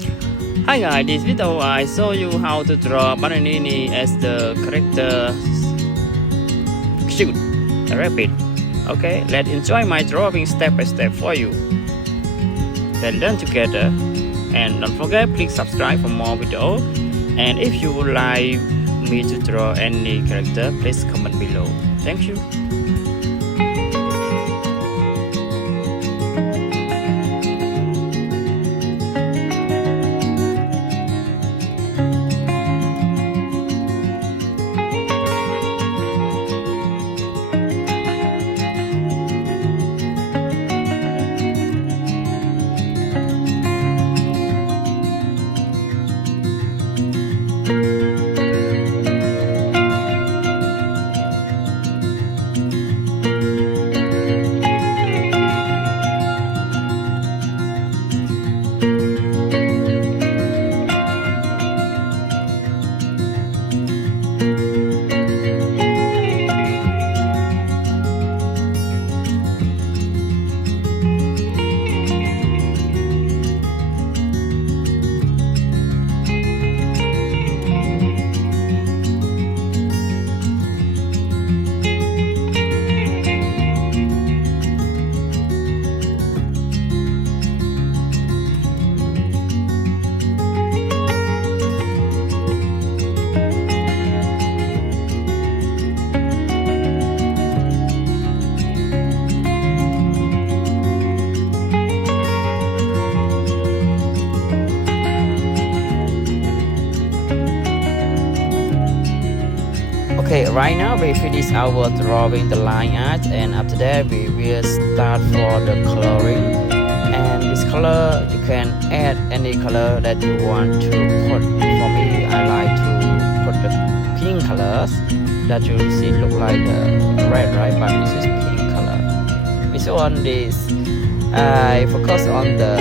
Hi guys, this video I show you how to draw Bananini as the character cute, rabbit. Okay, let's enjoy my drawing step by step for you. Let's learn together. And don't forget, please subscribe for more videos. And if you would like me to draw any character, please comment below. Thank you. Okay, right now we finish our drawing the line art, and after that we will start for the coloring. And this color you can add any color that you want to put. For me, I like to put the pink colors that you see look like red, right? But this is pink color. So on this, I focus on the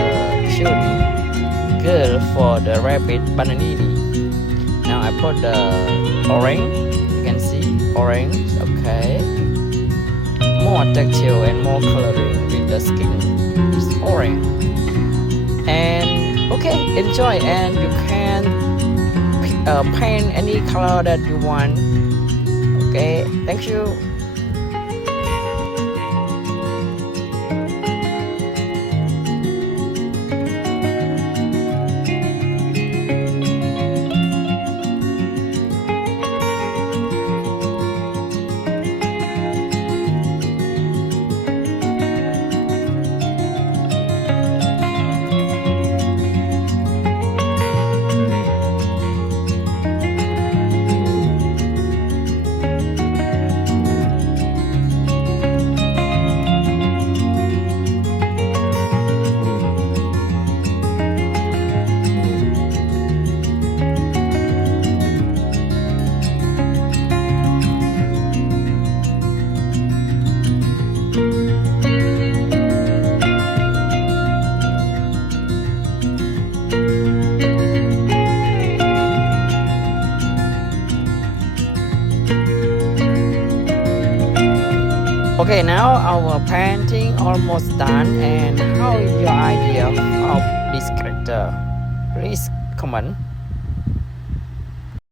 cute girl for the rabbit Bananini. Now I put the orange. You can see orange. Okay, more texture and more coloring with the skin is orange. And okay, enjoy, and you can paint any color that you want. Okay, thank you. Okay, now our painting almost done. And how is your idea of this character? Please comment.